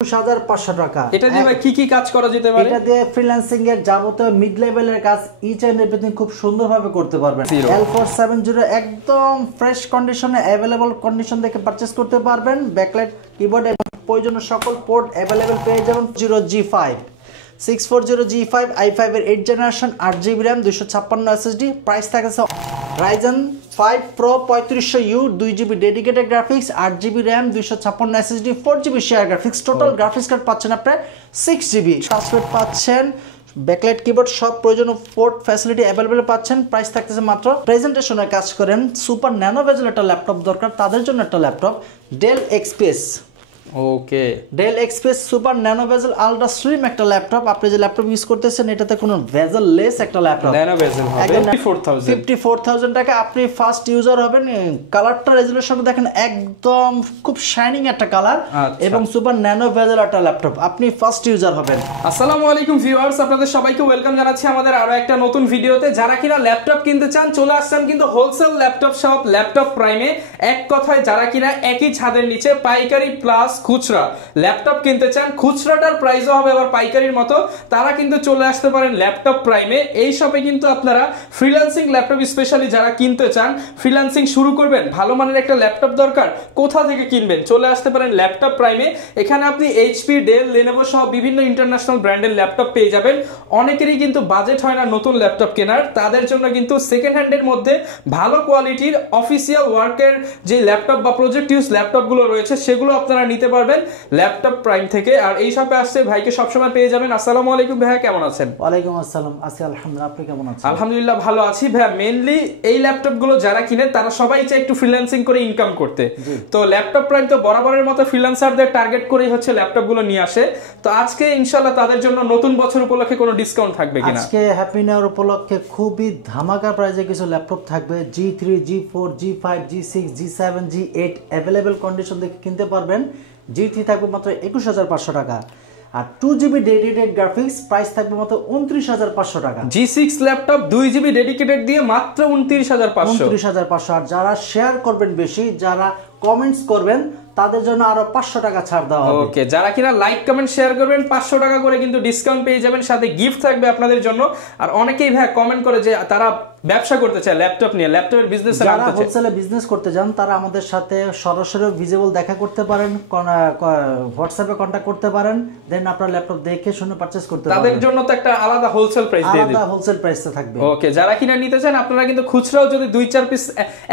2500 টাকা। এটা দিয়ে ভাই কি কাজ করা যেতে পারে? এটা দিয়ে ফ্রিল্যান্সিং এর যাবতীয় মিড লেভেলের কাজ ইচ এন্ড এভরিথিং খুব সুন্দরভাবে করতে পারবেন। L470 একদম ফ্রেশ কন্ডিশনে अवेलेबल কন্ডিশন দেখে পারচেজ করতে পারবেন। ব্যাকলাইট কিবোর্ড এবং প্রয়োজনীয় সকল পোর্ট अवेलेबल পেয়ে যাবেন। 0G5 640G5 i5 এর 8 generation 8GB RAM 256 SSD। Price থাকছে Ryzen 5 Pro 3500U 2GB dedicated graphics 8GB RAM 256 SSD 4GB share graphics. Total graphics card পাচ্ছেন আপনারা 6GB। টাচপ্যাড পাচ্ছেন, ব্যাকলাইট কিবোর্ড, সব প্রয়োজনীয় পোর্ট ফ্যাসিলিটি अवेलेबल পাচ্ছেন। প্রাইস থাকতেছে মাত্র। প্রেজেন্টেশনের কাজ করেন, সুপার ন্যানো বেজেল একটা ল্যাপটপ দরকার, তাদের জন্য একটা laptop Dell Express. Okay, Dell Express super nano bezel ultra slim একটা ল্যাপটপ। আপনি যে ল্যাপটপ ইউজ করতেছেন এটাতে কোনো বেজেল লেস একটা ল্যাপটপ। ন্যানো বেজেল হবে 54000 টাকা। আপনি ফার্স্ট ইউজার হবেন। কালারটা রেজোলিউশন দেখেন একদম খুব শাইনিং একটা কালার এবং সুপার ন্যানো বেজেল একটা ল্যাপটপ। আপনি ফার্স্ট ইউজার হবেন। আসসালামু আলাইকুম ভিউয়ার্স, আপনাদের সবাইকে ওয়েলকাম জানাচ্ছি আমাদের আরো একটা নতুন ভিডিওতে। যারা কিনা ল্যাপটপ কিনতে চান চলে আসছেন কিন্তু হোলসেল ল্যাপটপ শপ ল্যাপটপ প্রাইমে। এক কথায় যারা কিনা একই ছাদের নিচে পাইকারি প্লাস খুচরা ল্যাপটপ কিনতে চান, খুচরাটার প্রাইসও হবে আবার পাইকারির মতো, তারা কিন্তু চলে আসতে পারেন ল্যাপটপ প্রাইমে। এই শপে কিন্তু আপনারা ফ্রিল্যান্সিং ল্যাপটপ স্পেশালি যারা কিনতে চান, ফ্রিল্যান্সিং শুরু করবেন, ভালো মানের একটা ল্যাপটপ দরকার, কোথা থেকে কিনবেন? চলে আসতে পারেন ল্যাপটপ প্রাইমে। এখানে আপনি এইচপি, ডেল, লেনোভো সহ বিভিন্ন ইন্টারন্যাশনাল ব্র্যান্ডের ল্যাপটপ পেয়ে যাবেন। অনেকেরই কিন্তু বাজেট হয় না নতুন ল্যাপটপ কেনার, তাদের জন্য কিন্তু সেকেন্ড হ্যান্ডের মধ্যে ভালো কোয়ালিটির অফিসিয়াল ওয়ার্কের যে ল্যাপটপ বা প্রজেক্ট ইউজ ল্যাপটপগুলো রয়েছে সেগুলো আপনারা নিতে পারবেন ল্যাপটপ প্রাইম থেকে। আর এই শপে আসছে ভাইকে সবসময় পেয়ে যাবেন। আসসালামু আলাইকুম ভাইয়া, কেমন আছেন? ওয়ালাইকুম আসসালাম, আছি আলহামদুলিল্লাহ। আপনি কেমন আছেন? আলহামদুলিল্লাহ ভালো আছি ভাইয়া। মেইনলি এই ল্যাপটপগুলো যারা কিনে তারা সবাই চায় একটু ফ্রিল্যান্সিং করে ইনকাম করতে। তো ল্যাপটপ প্রাইম তো বরাবরের মতো ফ্রিল্যান্সারদের টার্গেট করেই হচ্ছে ল্যাপটপগুলো নিয়ে আসে। তো আজকে ইনশাআল্লাহ তাদের জন্য নতুন বছর উপলক্ষে কোনো ডিসকাউন্ট থাকবে কিনা? আজকে হ্যাপি নিউ ইয়ার উপলক্ষে খুবই ধামাকা প্রাইসে কিছু ল্যাপটপ থাকবে। G3, G4, G5, G6, G7, G8 available condition দেখে কিনতে পারবেন। G3 থাকবে মাত্র 21500 টাকা আর 2GB ডেডিকেটেড গ্রাফিক্স প্রাইস থাকবে মাত্র 29500 টাকা। G6 ল্যাপটপ 2GB ডেডিকেটেড দিয়ে মাত্র 29500। আর যারা শেয়ার করবেন বেশি, যারা কমেন্টস করবেন তাদের জন্য আরো 500 টাকা ছাড় দেওয়া হবে। ওকে, যারা কিনা লাইক কমেন্ট শেয়ার করবেন 500 টাকা করে কিন্তু ডিসকাউন্ট পেয়ে যাবেন, সাথে গিফট থাকবে আপনাদের জন্য। আর অনেকেই ভাই কমেন্ট করে যে তারা ব্যবসা করতে চায় ল্যাপটপ নিয়ে, ল্যাপটপের বিজনেস যারা হোলসেলে বিজনেস করতে চান তারা আমাদের সাথে সরাসরি ভিজিবল দেখা করতে পারেন, হোয়াটসঅ্যাপে কন্টাক্ট করতে পারেন, দেন আপনারা ল্যাপটপ দেখে শুনে পারচেজ করতে পারবেন। তাদের জন্য তো একটা আলাদা হোলসেল প্রাইস দিয়ে দিই, আলাদা হোলসেল প্রাইসে থাকবে। ওকে, যারা কিনা নিতে চান আপনারা কিন্তু খুচরাও যদি 2-4 পিস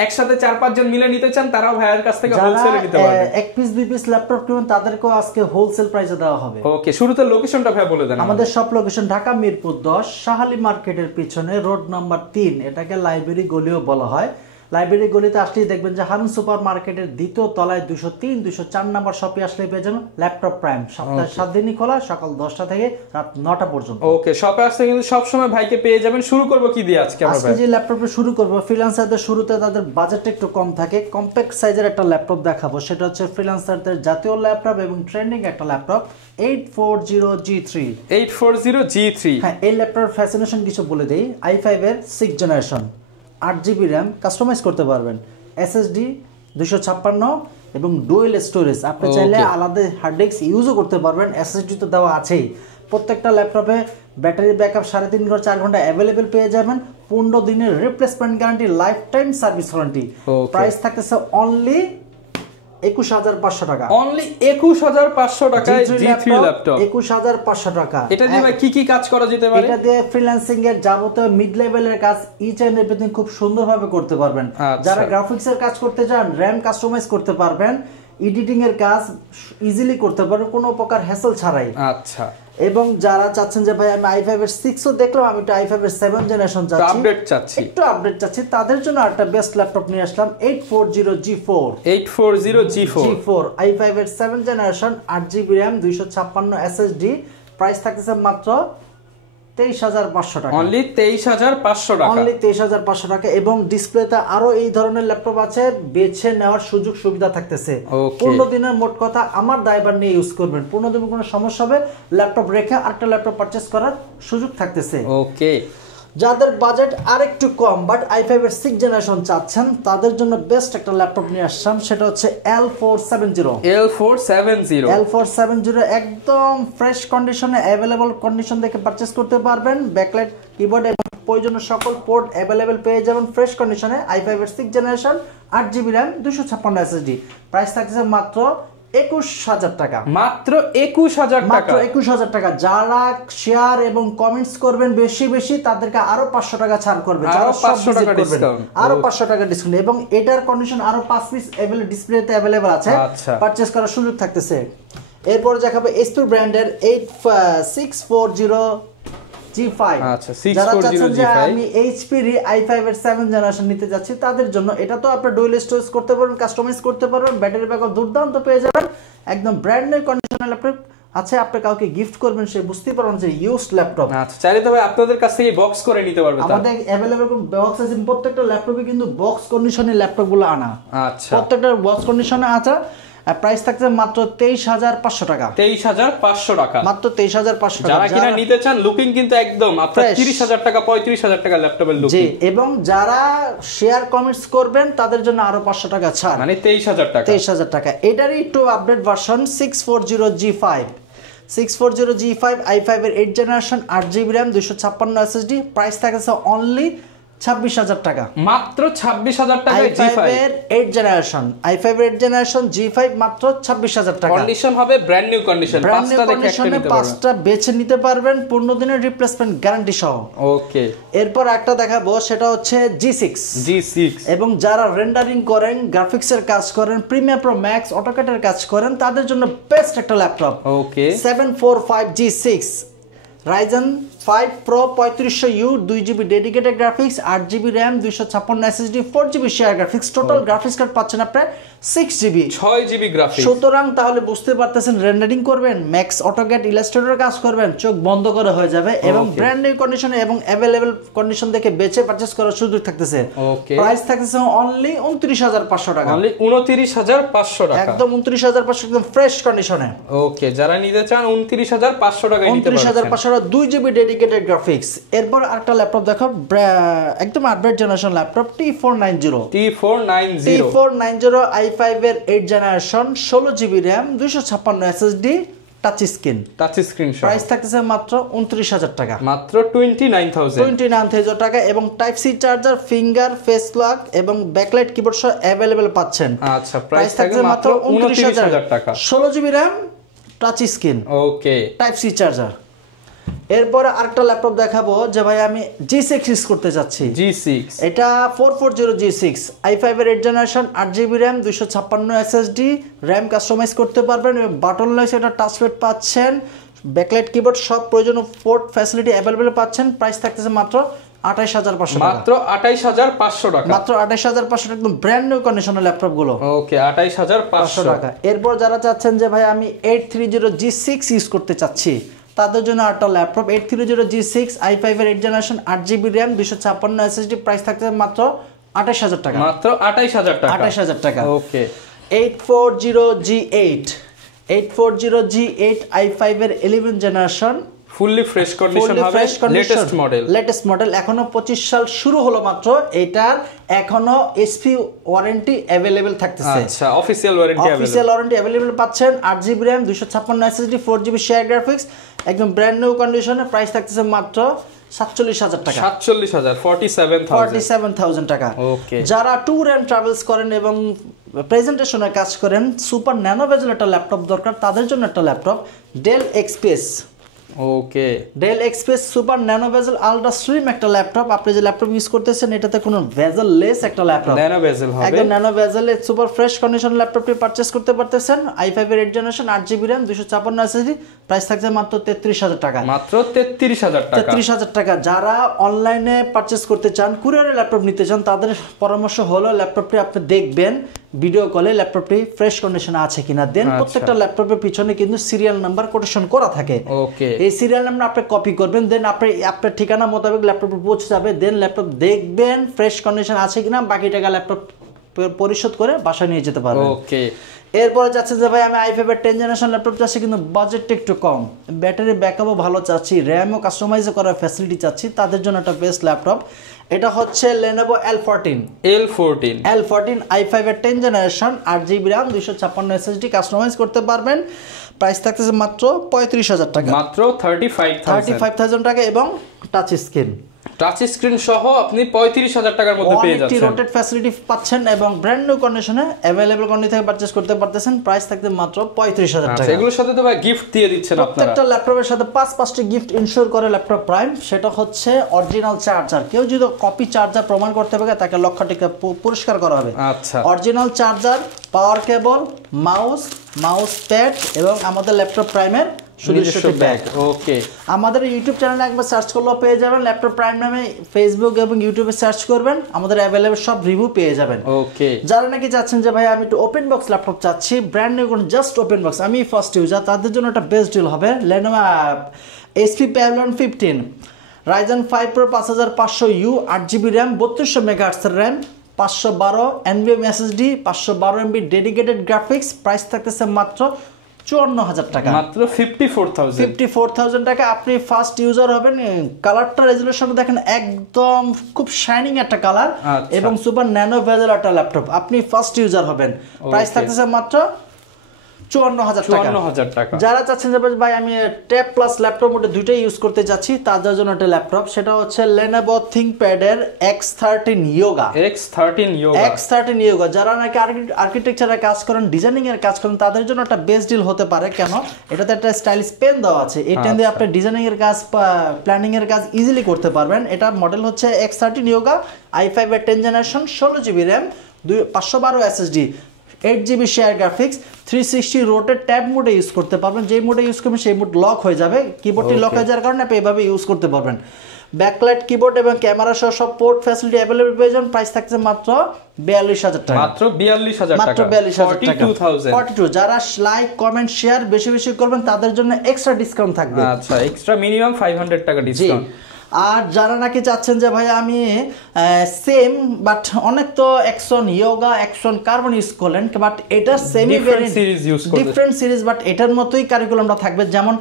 একসাথে 4-5 জন মিলে নিতে চান তারাও ভাইয়ের কাছ থেকে হোলসেলে নিতে পারবেন। এক পিস দুই পিস ল্যাপটপ কিনুন তাদেরকেও আজকে হোলসেল প্রাইসে দেওয়া হবে। ওকে, শুরুতে লোকেশনটা ভাই বলে দেন। আমাদের সব লোকেশন ঢাকা মিরপুর 10 শাহালি মার্কেটের পিছনে রোড নাম্বার 3, এটাকে লাইব্রেরি গলিও বলা হয়। লাইব্রেরি গলিতে আসলেই দেখবেন যে হারুন সুপার মার্কেটের দ্বিতীয় তলায় 203, 204 নাম্বার শপে আসলে পেয়ে যাবেন ল্যাপটপ প্রাইম। সপ্তাহে 7 দিনই খোলা, সকাল 10টা থেকে রাত 9টা পর্যন্ত। ওকে, শপে আসলে কিন্তু সব সময় ভাইকে পেয়ে যাবেন। শুরু করব কি দিয়ে আজকে আমরা? আজকে যে ল্যাপটপে শুরু করব, ফ্রিল্যান্সারদের শুরুতে তাদের বাজেটটা একটু কম থাকে, কম্প্যাক্ট সাইজের একটা ল্যাপটপ দেখাবো। সেটা হচ্ছে ফ্রিল্যান্সারদের জাতীয় ল্যাপটপ এবং ট্রেন্ডিং একটা ল্যাপটপ 840G3। 840G3, হ্যাঁ, এই ল্যাপটপের ফ্যাসিনেশন কিছু বলে দেই। i5 এর 6 জেনারেশন 8GB RAM কাস্টমাইজ করতে পারবেন, SSD 256 এবং ডুয়েল স্টোরেজ। আপনি চাইলে আলাদা হার্ড ডিস্ক ইউজও করতে পারবেন, SSD তো দেওয়া আছেই। প্রত্যেকটা ল্যাপটপে ব্যাটারি ব্যাকআপ 3.5 ঘন্টা 4 ঘন্টা অ্যাভেলেবেল পেয়ে যাবেন। 15 দিনের replacement guarantee, life time service warranty. Price থাকতেছে অনলি 21500 টাকা। অনলি 21500 টাকায় G3 ল্যাপটপ। 21500 টাকা। এটা দিয়ে ভাই কি কাজ করা যেতে পারে? এটা দিয়ে ফ্রিল্যান্সিং এর যাবতীয় মিড লেভেলের কাজ ইচ এন্ড এভরিথিং খুব সুন্দরভাবে করতে পারবেন। যারা গ্রাফিক্স এর কাজ করতে চান, RAM কাস্টমাইজ করতে পারবেন, এডিটিং এর কাজ ইজিলি করতে পারবেন কোনো প্রকার হ্যাসেল ছাড়াই। আচ্ছা, এবং যারা চাচ্ছেন যে ভাই আমি i5 এর 6 ও দেখলাম, আমি একটু i5 এর 7 জেনারেশন চাচ্ছি, একটু আপডেট চাচ্ছি, তাদের জন্য একটা বেস্ট ল্যাপটপ নিয়ে আসলাম 840G4। 840G4 i5 এর 7 generation 8GB RAM 256 SSD। Price থাকতেছে মাত্র 23500 টাকা। অনলি 23500 টাকা। অনলি 23500 টাকা। এবং ডিসপ্লেতে আরো এই ধরনের ল্যাপটপ আছে, বেছে নেওয়ার সুযোগ সুবিধা থাকতেছে। 15 দিনের মোট কথা আমার দায়ভার নিয়ে ইউজ করবেন। 15 দিনের কোনো সমস্যা হবে ল্যাপটপ রেখে আরেকটা ল্যাপটপ পারচেজ করার সুযোগ থাকতেছে। ওকে, যাদের বাজেট আরেকটু কম বাট i5 এর 6th জেনারেশন চাচ্ছেন তাদের জন্য বেস্ট একটা ল্যাপটপ নিয়ে আসলাম, সেটা হচ্ছে L470 একদম ফ্রেশ কন্ডিশনে অ্যাভেলেবল কন্ডিশন দেখে পারচেজ করতে পারবেন। ব্যাকলাইট কিবোর্ড এবং প্রয়োজনীয় সকল পোর্ট অ্যাভেলেবেল পেয়ে যাবেন ফ্রেশ কন্ডিশনে। i5 এর 6th generation 8GB RAM 256 SSD। Price থাকছে মাত্র 21,000 টাকা। মাত্র 21,000 টাকা। মাত্র 21,000 টাকা। যারা শেয়ার এবং কমেন্টস করবেন বেশি বেশি তাদেরকে আরো 500 টাকা ছাড় করবে, আরো 500 টাকা ডিসকাউন্ট, আরো 500 টাকা ডিসকাউন্ট। এবং এটার কন্ডিশন আরো 5 পিস ডিসপ্লেতে अवेलेबल আছে, পারচেজ করার সুযোগ থাকতেছে। এরপর দেখাবো HP ব্র্যান্ডের 8640G5। আচ্ছা, যারা চাচ্ছেন যে 640G5 আমি HP এর i5 এর 7th জেনারেশন নিতে যাচ্ছি তাদের জন্য এটা তো আপনি ডুয়াল স্টোরেজ করতে পারবেন, কাস্টমাইজ করতে পারবেন, ব্যাটারি ব্যাকআপ দুর্দান্ত পেয়ে যাবেন, একদম ব্র্যান্ড নিউ কন্ডিশনাল ল্যাপটপ আছে। আপনি কাউকে গিফট করবেন সে বুঝতেই পারবেন যে ইউজড ল্যাপটপ। আচ্ছা, চাইলে তবে আপনাদের কাছ থেকে বক্স করে নিতে পারবেন। আমাদের अवेलेबल বক্স আছে, প্রত্যেকটা ল্যাপটপে কিন্তু বক্স কন্ডিশনে ল্যাপটপগুলো আনা। আচ্ছা, প্রত্যেকটা বক্স কন্ডিশনে আছে। প্রাইস থাকছে মাত্র 23,500 টাকা। 23,500 টাকা, মাত্র 23,500 টাকা। যারা কিনা নিতে চান লুকিং কিন্তু একদম আপনার 30,000 টাকা 35,000 টাকা ল্যাপটপের লুকিং। জি, এবং যারা শেয়ার কমেন্টস করবেন তাদের জন্য আরো 500 টাকা ছাড়, মানে 23,000 টাকা। 23,000 টাকা। এটারই একটু আপডেট ভার্সন 640G5 i5 এর 8th generation 8GB RAM 256 SSD। Price থাকছে অনলি 26,000 টাকা। মাত্র 26,000 টাকায় i5 এর 8th জেনারেশন G5 মাত্র 26,000 টাকা। কন্ডিশন হবে ব্র্যান্ড নিউ কন্ডিশন, পাঁচটা দেখে একটা নিতে পারবেন, পাঁচটা বেছে নিতে পারবেন 15 দিনের রিপ্লেসমেন্ট গ্যারান্টি সহ। ওকে, এরপর একটা দেখাবো সেটা হচ্ছে G6 এবং যারা রেন্ডারিং করেন, গ্রাফিক্সের কাজ করেন, প্রিমিয়ার প্রো ম্যাক্স, অটোক্যাডের কাজ করেন তাদের জন্য বেস্ট একটা ল্যাপটপ। ওকে, 745G6 Ryzen 5 Pro 3500U 2GB dedicated graphics, 8GB RAM 256 SSD, 4GB share graphics. Total graphics card পাচ্ছেন আপনারা 6GB 6GB গ্রাফিক্স। সুতরাং তাহলে বুঝতে পারতেছেন রেন্ডারিং করবেন, ম্যাক্স, অটোক্যাড, ইলাস্ট্রেটর কাজ করবেন, চোখ বন্ধ করে হয়ে যাবে। এবং ব্র্যান্ড নিউ কন্ডিশনে এবং अवेलेबल কন্ডিশন দেখে বেচে পারচেজ করার সুযোগ থাকতেছে। ওকে, প্রাইস থাকতেছে অনলি 29,500 টাকা। অনলি 29,500 টাকা, একদম 29,500 একদম ফ্রেশ কন্ডিশনে। ওকে, যারা নিতে চান 29,500 টাকায় নিতে পারবেন। 29,500 2GB ডেডিকেটেড গ্রাফিক্স। এরপর আরেকটা ল্যাপটপ দেখো, একদম update generation laptop T490 i5 এর 8th generation 16GB RAM 256 SSD, touch screen price থাকতেছে মাত্র 29,000 টাকা। মাত্র 29,000 টাকা। এবং type C charger, finger, face lock এবং ব্যাকলাইট কিবোর্ড সহ अवेलेबल পাচ্ছেন। আচ্ছা, প্রাইস থাকছে মাত্র 29,000 টাকা। 16GB RAM, touch screen, okay, type C charger. এরপরে আরেকটা ল্যাপটপ দেখাবো যে ভাই আমি G6 ইউজ করতে যাচ্ছি। G6 এটা 440G6 i5 এর 8th generation 8GB RAM 256 SSD, RAM customize করতে পারবেন এবং বাটন লয়েস এটা টাচপ্যাড পাচ্ছেন, ব্যাকলাইট কিবোর্ড সব প্রয়োজনীয় পোর্ট ফ্যাসিলিটি अवेलेबल পাচ্ছেন। প্রাইস থাকতেছে মাত্র 28,500 টাকা। মাত্র 28,500 টাকা। মাত্র 28,500 টাকা, একদম ব্র্যান্ড নিউ কন্ডিশনের ল্যাপটপ গুলো। ওকে, 28,500 টাকা। এরপর যারা চাচ্ছেন যে ভাই আমি 830G6 ইউজ করতে চাচ্ছি তাদের জন্য একটা ল্যাপটপ 830G6 i5 এর 8th generation 8GB RAM 256 SSD। Price থাকছে মাত্র 28,000 টাকা। মাত্র 28,000 টাকা। 28,000 টাকা। ওকে, 840G8 i5 এর 11th generation fully fresh condition হবে, লেটেস্ট মডেল। এখনো 25 সাল শুরু হলো মাত্র, এটার এখনো এসপি ওয়ারেন্টি अवेलेबल থাকতেছে। আচ্ছা, অফিশিয়াল ওয়ারেন্টি अवेलेबल পাচ্ছেন। 8GB RAM 256 SSD, 4GB share graphics, একদম ব্র্যান্ড নিউ কন্ডিশনে। প্রাইস থাকতেছে মাত্র 47,000 টাকা। 47,000 টাকা। ওকে, যারা ট্যুর এন্ড ট্রাভেলস করেন এবং প্রেজেন্টেশনের কাজ করেন, সুপার ন্যানো বেজেল একটা ল্যাপটপ দরকার তাদের জন্য একটা laptop Dell Express. Okay, Dell Express super nano bezel ultra slim একটা ল্যাপটপ। আপনি যে ল্যাপটপ ইউজ করতেছেন এটাতে কোনো বেজেল লেস একটা ল্যাপটপ, ন্যানো বেজেল হবে, একদম nano bezel super fresh condition ল্যাপটপটি পারচেজ করতে পারতেছেন। i5 এর 8th generation 8GB RAM 256 SSD। Price থাকছে মাত্র 33,000 টাকা। মাত্র 33,000 টাকা। 33,000 টাকা। যারা অনলাইনে পারচেজ করতে চান, কুরিয়ারে ল্যাপটপ নিতে চান তাদের পরামর্শ হলো ল্যাপটপটি আপনি দেখবেন ভিডিও কলে ল্যাপটপটি ফ্রেশ কন্ডিশনে আছে কিনা। দেন প্রত্যেকটা ল্যাপটপের পিছনে কিন্তু সিরিয়াল নাম্বার কোটেশন করা থাকে। ওকে, এই সিরিয়াল নাম্বার আপনি কপি করবেন, দেন আপনার ঠিকানা মোতাবেক ল্যাপটপে পৌঁছে যাবে। দেন ল্যাপটপ দেখবেন ফ্রেশ কন্ডিশন আছে কিনা, বাকি টাকা ল্যাপটপ পরিশোধ করে বাসায় নিয়ে যেতে পারবেন। ওকে, এরপরে যাচ্ছে যে ভাই আমি i5 এর 10 জেনারেশন ল্যাপটপ চাচ্ছি, কিন্তু বাজেটটা একটু কম, ব্যাটারি ব্যাকআপও ভালো চাচ্ছি, র্যামও কাস্টমাইজ করার ফ্যাসিলিটি চাচ্ছি, তাদের জন্য একটা বেস্ট ল্যাপটপ। এটা হচ্ছে Lenovo L14 i5 এর 10 generation 8GB RAM 256 SSD customise করতে পারবেন। প্রাইস থাকতেছে মাত্র 35,000 টাকা, মাত্র 35,000 টাকা, এবং টাচ স্ক্রিন সহ আপনি 35,000 টাকার মধ্যে পেয়ে যাচ্ছেন। রোটেট ফ্যাসিলিটি পাচ্ছেন এবং ব্র্যান্ড নিউ কন্ডিশনে अवेलेबल কন্ডিশন থেকে পারচেজ করতে পারতেছেন। প্রাইস থাকতে মাত্র 35,000 টাকা। এগুলোর সাথে তো ভাই গিফট দিয়ে দিচ্ছেন আপনারা। প্রত্যেকটা ল্যাপটপের সাথে 5টি গিফট ইনশিওর করে ল্যাপটপ প্রাইম। সেটা হচ্ছে অরিজিনাল চার্জার, কেউ যদি কপি চার্জার প্রমাণ করতে পারে তাকে লক্ষ টাকা পুরস্কার করা হবে। আচ্ছা, অরিজিনাল চার্জার, পাওয়ার কেবল, মাউস প্যাড এবং আমাদের ল্যাপটপ প্রাইমের সুদৃশ্য ব্যাগ। ওকে, আমাদের ইউটিউব চ্যানেলে একবার সার্চ করলেও পেয়ে যাবেন ল্যাপটপ প্রাইম নামে, ফেসবুক এবং ইউটিউবে সার্চ করবেন, আমাদের অ্যাভেলেবল সব রিভিউ পেয়ে যাবেন। ওকে, যারা নাকি চাচ্ছেন যে ভাই আমি একটু ওপেন বক্স ল্যাপটপ চাচ্ছি, ব্র্যান্ড নিউ কোনো জাস্ট ওপেন বক্স, আমি ফার্স্ট ইউজার, তাদের জন্য একটা বেস্ট ডিল হবে Lenovo HP Pavilion 15 Ryzen 5 Pro 5500U 8GB RAM 3200 MHz RAM 512 NVMe SSD 512 MB dedicated graphics. Price থাকতেছে মাত্র 54,000 টাকা, মাত্র 54,000 টাকা। আপনি ফার্স্ট ইউজার হবেন। কালারটা রেজুলেশন দেখেন, একদম খুব শাইনিং একটা কালার এবং সুপার ন্যানো ভেজেল একটা ল্যাপটপ, আপনি ফার্স্ট ইউজার হবেন। প্রাইস থাকতেছে মাত্র 54,000 টাকা। যারা চাচ্ছেন যে ভাই আমি ট্যাব প্লাস ল্যাপটপ মোডে দুইটাই ইউজ করতে যাচ্ছি, তাদের জন্য একটা ল্যাপটপ, সেটা হচ্ছে Lenovo ThinkPad এর X13 Yoga। যারা নাকি আর্কিটেকচারের কাজ করেন, ডিজাইনিং এর কাজ করেন, তাদের জন্য একটা বেস্ট ডিল হতে পারে। কেন? এটাতে একটা স্টাইলিশ পেন দেওয়া আছে, এই পেন দিয়ে আপনি ডিজাইনিং এর কাজ, প্ল্যানিং এর কাজ ইজিলি করতে পারবেন। এটা মডেল হচ্ছে X13 Yoga i5 এর 10 generation 16GB RAM 512 SSD 8GB share graphics 360 rotate tab মোডে ইউজ করতে পারবেন। যেই মোডে ইউজ করবেন সেই মোড লক হয়ে যাবে, কিবোর্ডটি লক হয়ে যাওয়ার কারণে আপনি এভাবে ইউজ করতে পারবেন। ব্যাকলাইট কিবোর্ড এবং ক্যামেরা সহ সব পোর্ট ফ্যাসিলিটি अवेलेबल পেয়ে যাবেন। প্রাইস থাকছে মাত্র 42,000 টাকা, মাত্র 42,000 টাকা, 42,000 যারা লাইক কমেন্ট শেয়ার বেশি বেশি করবেন তাদের জন্য এক্সট্রা ডিসকাউন্ট থাকবে। আচ্ছা, এক্সট্রা মিনিমাম 500 টাকা ডিসকাউন্ট। আর যারা নাকি চাচ্ছেন যে ভাই আমি সেম বাট অনেক তো Axon Yoga Axon Carbon use করলেন, বাট এটা সেমি ডিফারেন্ট সিরিজ, বাট এটার মতোই কারিকুলামটা থাকবে, যেমন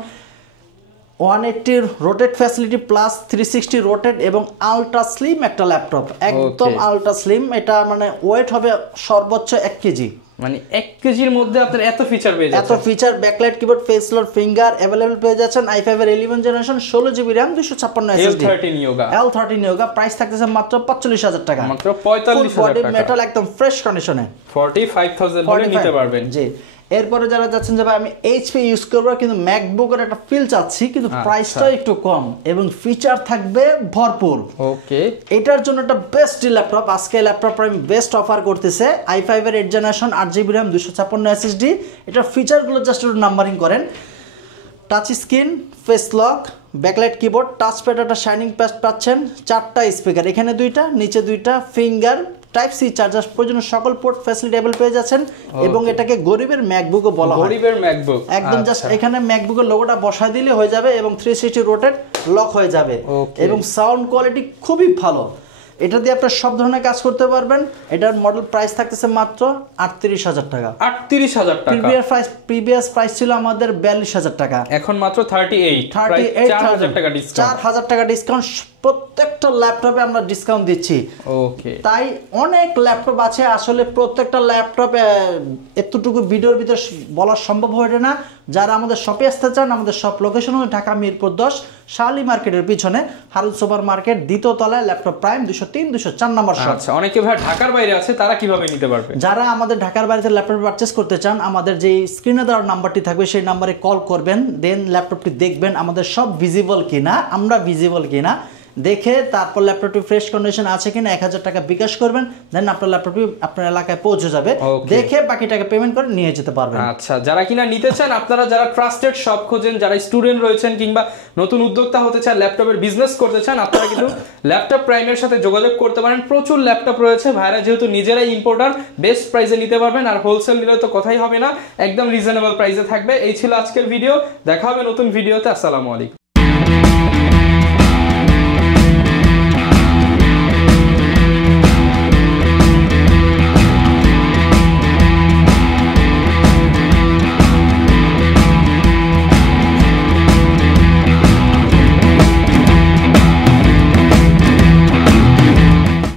180 রোটেট ফ্যাসিলিটি প্লাস 360 রোটেট এবং আলট্রা স্লিম একটা ল্যাপটপ, একদম আলট্রা স্লিম। এটা মানে ওয়েট হবে সর্বোচ্চ 1 কেজি, মানে 1 কেজির মধ্যে আপনার এত ফিচার পেয়ে যাচ্ছেন। এত feature, backlight keyboard, face lock, finger available পেয়ে যাচ্ছেন। i5 এর 11 generation 16GB RAM 256 SSD L13 Yoga। Price থাকতেছে মাত্র 45,000 টাকা, মাত্র 45,000 টাকা, মেটাল একদম ফ্রেশ কন্ডিশনে 45,000 হলে নিতে পারবেন। জি, এরপরে যারা যাচ্ছেন যে ভাই আমি HP ইউজ করব কিন্তু ম্যাকবুকের একটা ফিল চাচ্ছি, কিন্তু প্রাইসটা একটু কম এবং ফিচার থাকবে ভরপুর। ওকে, এটার জন্য একটা বেস্ট ল্যাপটপ, আজকে ল্যাপটপ আমি বেস্ট অফার করতেছে i5 এর 8 জেনারেশন 8GB RAM 256 SSD। এটার ফিচারগুলো জাস্ট একটু নাম্বারিং করেন। Touch screen, face lock, backlight keyboard, touch pad, একটা শাইনিং প্যাড পাচ্ছেন, 4টা স্পিকার, এখানে 2টা নিচে 2টা, ফিঙ্গার, টাইপ সি চার্জার পর্যন্ত সকল পোর্ট ফ্যাসিলিটি अवेलेबल পেয়ে যাচ্ছেন। এবং এটাকে গরিবের ম্যাকবুকও বলা হয়, গরিবের ম্যাকবুক। একদম জাস্ট এখানে ম্যাকবুকের লোগোটা বসায় দিলে হয়ে যাবে এবং 360 রোটেট লক হয়ে যাবে এবং সাউন্ড কোয়ালিটি খুবই ভালো। এটা দিয়ে আপনারা সব ধরনের কাজ করতে পারবেন। এটার মডেল প্রাইস থাকতেছে মাত্র 38,000 টাকা, 38,000 টাকা। প্রিভিয়াস প্রাইস ছিল আমাদের 42,000 টাকা, এখন মাত্র 38,000 টাকা ডিসকাউন্ট, 4,000 টাকা ডিসকাউন্ট। প্রত্যেকটা ল্যাপটপে আমরা ডিসকাউন্ট দিচ্ছি। ওকে, তাই অনেক ল্যাপটপ আছে, আসলে প্রত্যেকটা ল্যাপটপে এতটুকু ভিডিওর ভিতর বলা সম্ভব হয় না। যারা আমাদের শপে আসতে চান, আমাদের শপ লোকেশন হলো ঢাকা মিরপুর 10 শালি মার্কেটের পিছনে হারুন সুপার মার্কেট, দ্বিতীয় তলায়, ল্যাপটপ প্রাইম 203-204 নম্বর শপ। আচ্ছা, অনেকে ভাই ঢাকার বাইরে আছে, তারা কিভাবে নিতে পারবে? যারা আমাদের ঢাকার বাইরে ল্যাপটপ পারচেজ করতে চান, আমাদের যে স্ক্রিনে দেওয়ার নাম্বারটি থাকবে সেই নাম্বারে কল করবেন, দেন ল্যাপটপটি দেখবেন আমাদের সব ভিজিবল কিনা, আমরা ভিজিবল কিনা দেখে তারপর ল্যাপটপটি ফ্রেশ কন্ডিশন আছে কিনা 1,000 টাকা বিকাশ করবেন, দেন আপনার ল্যাপটপটি আপনার এলাকায় পৌঁছে যাবে, দেখে বাকি টাকা পেমেন্ট করে নিয়ে যেতে পারবেন। আচ্ছা, যারা কিনা নিতে চান, আপনারা যারা ট্রাস্টেড শপ খোঁজেন, যারা স্টুডেন্ট রয়েছেন কিংবা নতুন উদ্যোক্তা হতে চান, ল্যাপটপের বিজনেস করতে চান, আপনারা কিন্তু ল্যাপটপ প্রাইমের সাথে যোগাযোগ করতে পারেন। প্রচুর ল্যাপটপ রয়েছে, ভাইরা যেহেতু নিজেরাই ইম্পোর্টার, বেস্ট প্রাইসে নিতে পারবেন। আর হোলসেল নিলে তো কথাই হবে না, একদম রিজনেবল প্রাইসে থাকবে। এই ছিল আজকের ভিডিও, দেখা হবে নতুন ভিডিওতে। আসসালামু আলাইকুম।